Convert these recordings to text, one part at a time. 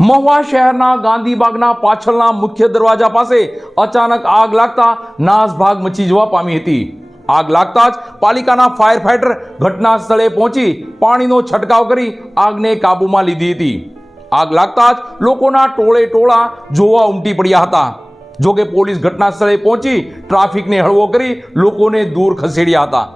મહુવા શહેરના ગાંધીબાગના પાછળના મુખ્ય દરવાજા પાસે અચાનક આગ લાગતા નાસભાગ મચી જવા પામી હતી. આગ લાગતા જ પાલિકાના ફાયર ફાઈટર ઘટના સ્થળે પહોંચી પાણીનો છંટકાવ કરી આગને કાબૂમાં લીધી હતી. આગ લાગતા જ લોકોના ટોળે ટોળા જોવા ઉમટી પડ્યા હતા. જોકે પોલીસ ઘટના સ્થળે પહોંચી ટ્રાફિકને હળવો કરી લોકોને દૂર ખસેડ્યા હતા.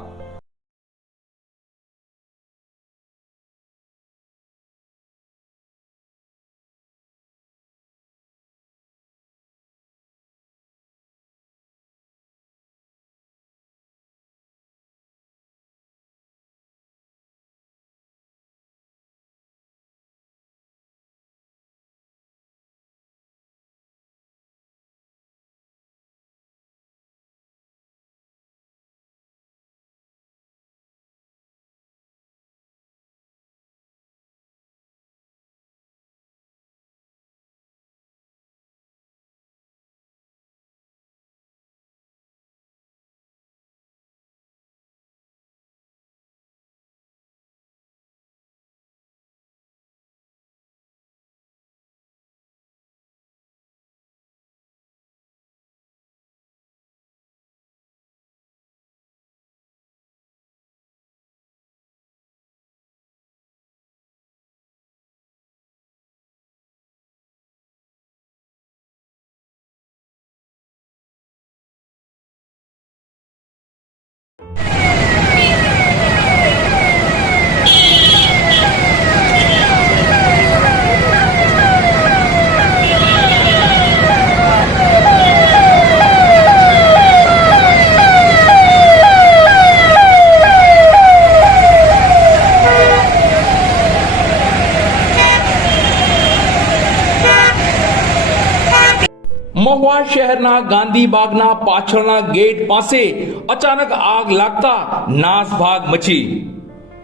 મહુવા શહેરના ગાંધીબાગના પાછળના ગેટ પાસે અચાનક આગ લાગતા નાસભાગ મચી.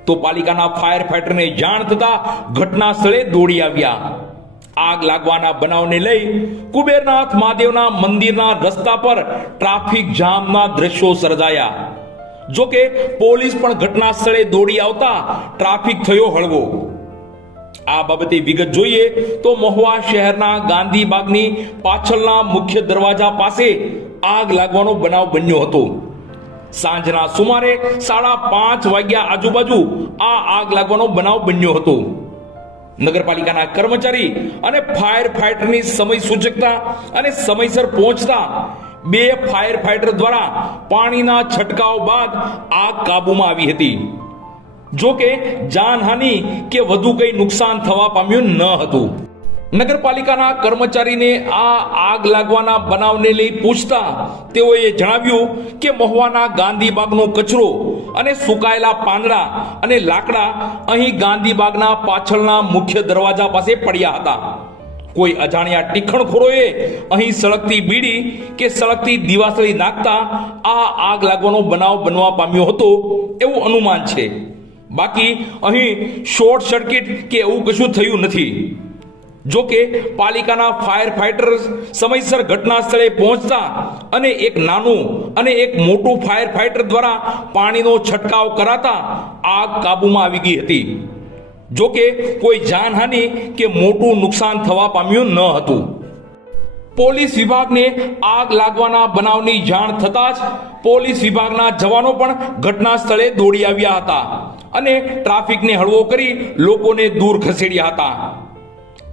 તો પાલિકાના ફાયર ફાઈટરને જાણ થતા ઘટના સ્થળે દોડી આવ્યા. આગ લાગવાના બનાવને લઈ કુબેરનાથ મહાદેવના મંદિરના રસ્તા પર ટ્રાફિક જામના દ્રશ્યો સર્જાયા. જોકે પોલીસ પણ ઘટના સ્થળે દોડી આવતા ટ્રાફિક થયો હળવો. આ બાબતે વિગત જોઈએ તો મહુવા શહેરના ગાંધીબાગની પાછળના મુખ્ય દરવાજા પાસે આગ લાગવાનો બનાવ બન્યો હતો. સાંજના સુમારે સાડા પાંચ વાગ્યા આજુબાજુ આ આગ લાગવાનો બનાવ બન્યો હતો. નગરપાલિકાના કર્મચારી અને ફાયર ફાઈટરની સમય સૂચકતા અને સમયસર પહોંચતા બે ફાયર ફાઈટર દ્વારા પાણીના છંટકાવ બાદ આગ કાબૂમાં આવી હતી. જો કે જાનહાનિ કે વધુ કંઈ નુકસાન થવા પામ્યું ન હતું. નગરપાલિકાના કર્મચારીને આ આગ લાગવાના બનાવને લઈ પૂછતા તેઓએ જણાવ્યું કે મહુવાના ગાંધીબાગનો કચરો અને સુકાયેલા પાંદડા અને લાકડા અહીં ગાંધીબાગના પાછળના મુખ્ય દરવાજા પાસે પડ્યા હતા. કોઈ અજાણ્યા ટીખણખોરોએ અહીં સળગતી બીડી કે સળગતી દિવાસળી નાખતા આ આગ લાગવાનો બનાવ બનવા પામ્યો હતો એવું અનુમાન છે. બાકી અહીં શોર્ટ સર્કિટ કે એવું કશું થયું નથી. જો કે પાલિકાના ફાયર ફાઈટર સમયસર ઘટના સ્થળે પહોંચતા અને એક નાનું અને એક મોટું ફાયર ફાઈટર દ્વારા પાણીનો છંટકાવ કરાતા આગ કાબૂમાં આવી ગઈ હતી. જો કે કોઈ જાનહાનિ કે મોટું નુકસાન થવા પામ્યું ન હતું. પોલીસ વિભાગને આગ લાગવાના બનાવની જાણ થતાં જ પોલીસ વિભાગના જવાનો પણ ઘટના સ્થળે દોડી આવ્યા હતા. અને ટ્રાફિકને હળવો કરી લોકોને દૂર ખસેડ્યા હતા.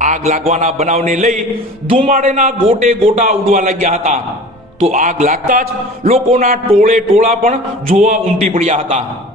આગ લાગવાના બનાવને લઈ ધુમાડેના ગોટે ગોટા ઉડવા લાગ્યા હતા. તો આગ લાગતા જ લોકોના ટોળે ટોળા પણ જોવા ઉમટી પડ્યા હતા.